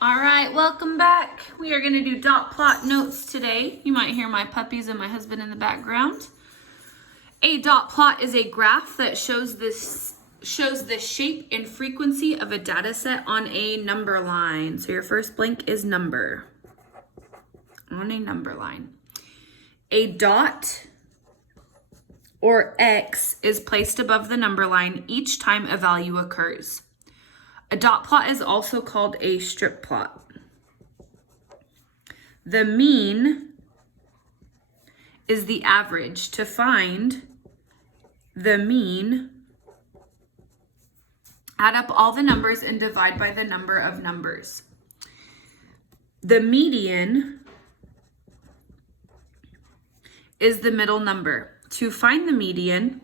All right, welcome back. We are going to do dot plot notes today. You might hear my puppies and my husband in the background. A dot plot is a graph that shows the shape and frequency of a data set on a number line. So your first blank is number on a number line. A dot or X is placed above the number line each time a value occurs. A dot plot is also called a strip plot. The mean is the average. To find the mean, add up all the numbers and divide by the number of numbers. The median is the middle number. To find the median,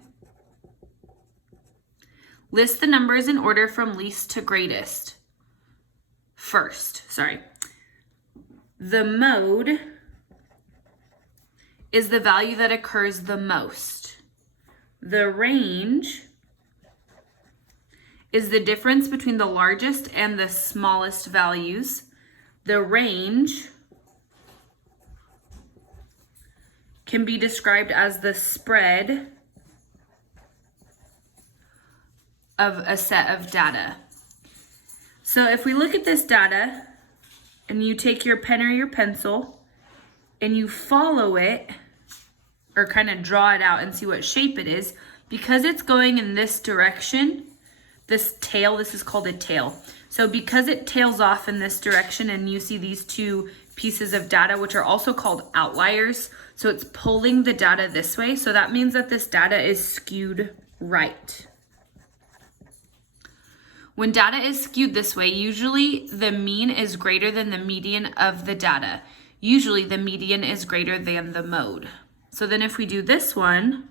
list the numbers in order from least to greatest. The mode is the value that occurs the most. The range is the difference between the largest and the smallest values. The range can be described as the spread of a set of data. So if we look at this data and you take your pen or your pencil and you follow it or kind of draw it out and see what shape it is, because it's going in this direction, this tail, this is called a tail. So because it tails off in this direction and you see these two pieces of data, which are also called outliers, so it's pulling the data this way. So that means that this data is skewed right. When data is skewed this way, usually the mean is greater than the median of the data. Usually the median is greater than the mode. So then if we do this one,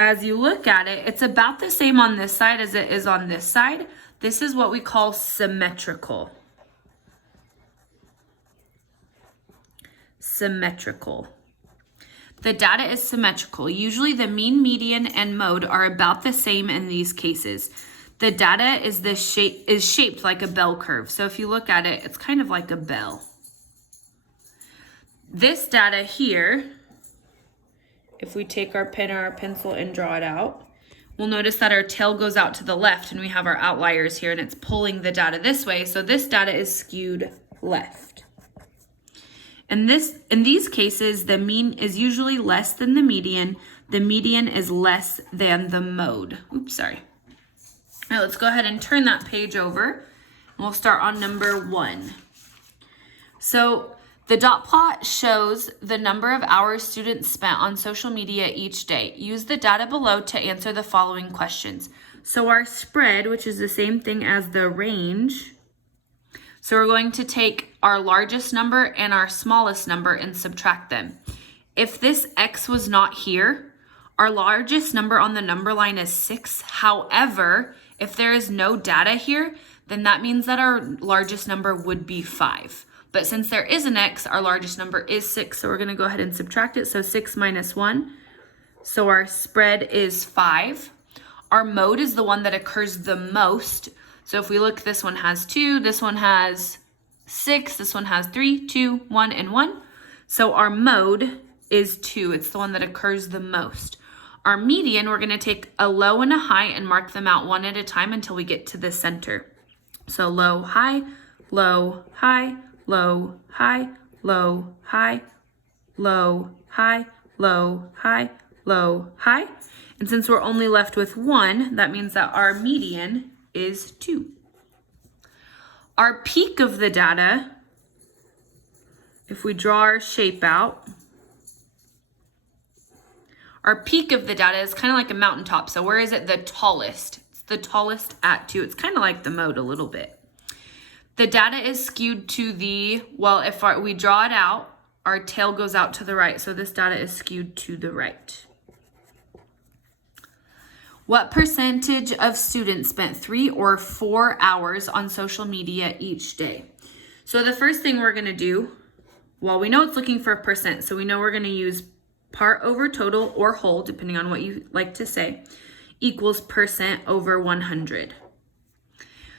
as you look at it, it's about the same on this side as it is on this side. This is what we call symmetrical. Symmetrical. The data is symmetrical. Usually the mean, median, and mode are about the same in these cases. The data is shaped like a bell curve. So if you look at it, it's kind of like a bell. This data here, if we take our pen or our pencil and draw it out, we'll notice that our tail goes out to the left and we have our outliers here and it's pulling the data this way. So this data is skewed left. In these cases, the mean is usually less than the median. The median is less than the mode. Oops, sorry. Now let's go ahead and turn that page over. And we'll start on number 1. So the dot plot shows the number of hours students spent on social media each day. Use the data below to answer the following questions. So our spread, which is the same thing as the range, so we're going to take our largest number and our smallest number and subtract them. If this X was not here, our largest number on the number line is 6. However, if there is no data here, then that means that our largest number would be 5. But since there is an X, our largest number is 6. So we're going to go ahead and subtract it. So 6 minus 1. So our spread is 5. Our mode is the one that occurs the most. So if we look, this one has 2, this one has 6, this one has 3, 2, 1, and 1. So our mode is 2. It's the one that occurs the most. Our median, we're going to take a low and a high and mark them out one at a time until we get to the center. So low, high, low, high, low, high, low, high, low, high, low, high, low, high. And since we're only left with 1, that means that our median is 2. Our peak of the data, if we draw our shape out, our peak of the data is kind of like a mountaintop. So where is it the tallest? It's the tallest at 2. It's kind of like the mode a little bit. The data is skewed to the, well, if we draw it out, our tail goes out to the right. So this data is skewed to the right. What percentage of students spent 3 or 4 hours on social media each day? So the first thing we're going to do, well, we know it's looking for a percent. So we know we're going to use part over total or whole, depending on what you like to say, equals percent over 100.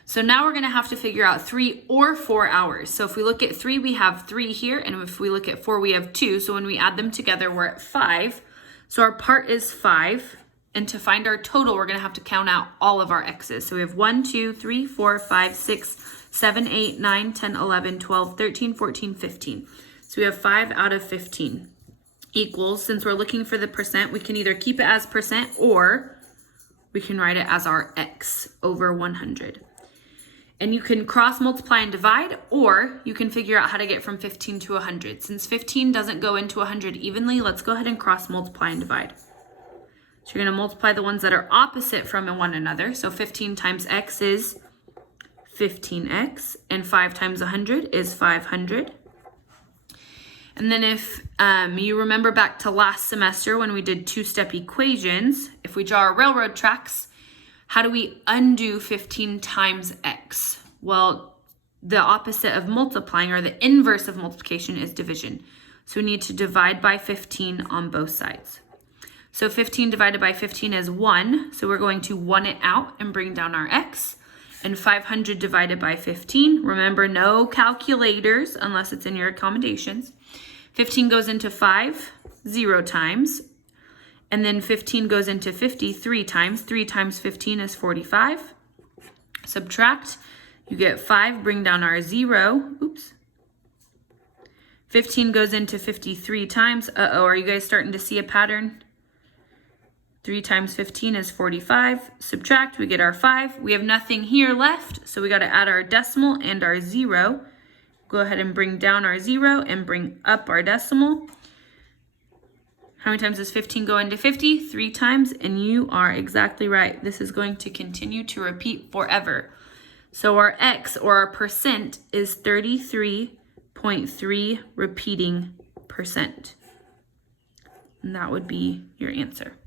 So now we're going to have to figure out 3 or 4 hours. So if we look at 3, we have 3 here. And if we look at 4, we have 2. So when we add them together, we're at 5. So our part is 5. And to find our total, we're going to have to count out all of our x's. So we have 1, 2, 3, 4, 5, 6, 7, 8, 9, 10, 11, 12, 13, 14, 15. So we have 5 out of 15 equals, since we're looking for the percent, we can either keep it as percent or we can write it as our x over 100. And you can cross multiply and divide, or you can figure out how to get from 15 to 100. Since 15 doesn't go into 100 evenly, let's go ahead and cross multiply and divide. So you're going to multiply the ones that are opposite from one another. So 15 times x is 15x, and 5 times 100 is 500. And then if you remember back to last semester when we did two-step equations, if we draw our railroad tracks, how do we undo 15 times x? Well, the opposite of multiplying, or the inverse of multiplication, is division. So we need to divide by 15 on both sides. So 15 divided by 15 is 1. So we're going to 1 it out and bring down our x. And 500 divided by 15, remember, no calculators unless it's in your accommodations. 15 goes into 5 0 times. And then 15 goes into 50 3 times. 3 times 15 is 45. Subtract, you get 5, bring down our 0. Oops. 15 goes into 53 times. Uh-oh, are you guys starting to see a pattern? 3 times 15 is 45. Subtract, we get our 5. We have nothing here left, so we got to add our decimal and our 0. Go ahead and bring down our 0 and bring up our decimal. How many times does 15 go into 50? 3 times, and you are exactly right. This is going to continue to repeat forever. So our x, or our percent, is 33.3 repeating percent. And that would be your answer.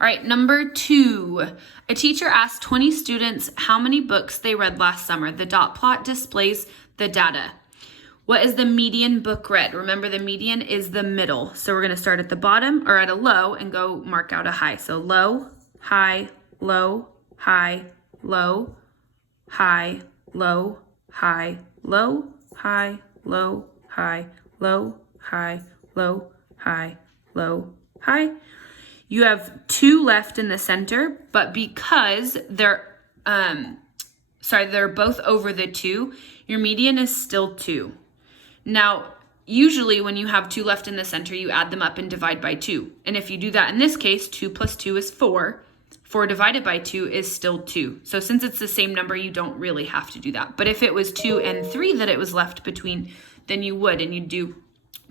All right, number 2. A teacher asked 20 students how many books they read last summer. The dot plot displays the data. What is the median book read? Remember, the median is the middle. So we're going to start at the bottom, or at a low, and go mark out a high. So low, high, low, high, low, high, low, high, low, high, low, high, low, high, low, high, low, high. You have 2 left in the center, but because they're both over the 2, your median is still 2. Now, usually when you have 2 left in the center, you add them up and divide by 2. And if you do that in this case, 2 plus 2 is 4. 4 divided by 2 is still 2. So since it's the same number, you don't really have to do that. But if it was 2 and 3 that it was left between, then you would, and you'd do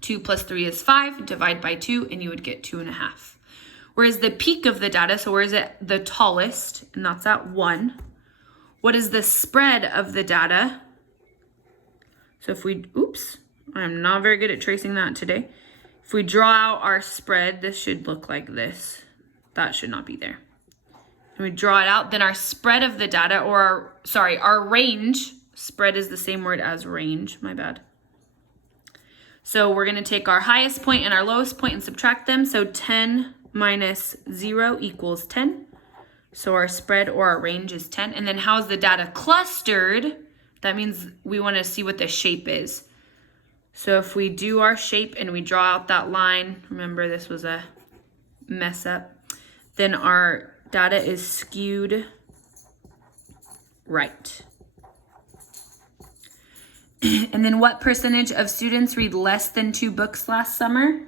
2 plus 3 is 5, divide by 2, and you would get 2.5. Whereas the peak of the data, so where is it the tallest, and that's at 1. What is the spread of the data? So if we, oops, I'm not very good at tracing that today. If we draw out our spread, this should look like this. That should not be there. And we draw it out, then our spread of the data, or our range, spread is the same word as range, my bad. So we're gonna take our highest point and our lowest point and subtract them. So 10 minus 0 equals 10. So our spread, or our range, is 10. And then how is the data clustered? That means we want to see what the shape is. So if we do our shape and we draw out that line, remember this was a mess up, then our data is skewed right. And then what percentage of students read less than 2 books last summer?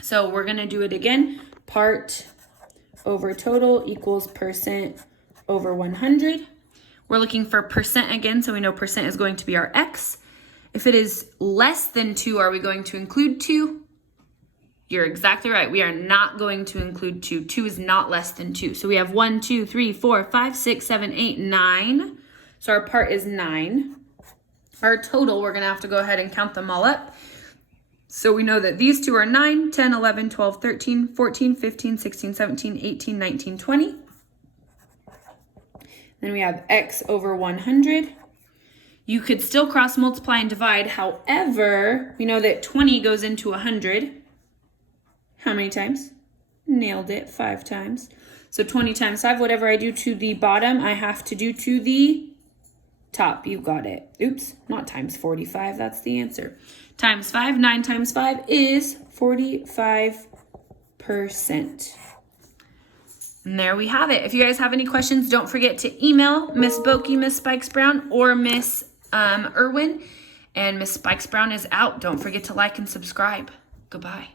So we're going to do it again. Part over total equals percent over 100. We're looking for percent again, so we know percent is going to be our x. If it is less than 2, are we going to include 2? You're exactly right. We are not going to include 2. 2 is not less than 2. So we have 1, 2, 3, 4, 5, 6, 7, 8, 9. So our part is 9. Our total, we're going to have to go ahead and count them all up. So we know that these 2 are 9, 10, 11, 12, 13, 14, 15, 16, 17, 18, 19, 20. Then we have x over 100. You could still cross multiply and divide. However, we know that 20 goes into 100. How many times? Nailed it, 5 times. So 20 times 5, whatever I do to the bottom, I have to do to the top. You got it. Oops, not times 45. That's the answer. Times 5, 9 times 5 is 45%. And there we have it. If you guys have any questions, don't forget to email Miss Boki, Miss Spikes Brown, or Miss Irwin. And Miss Spikes Brown is out. Don't forget to like and subscribe. Goodbye.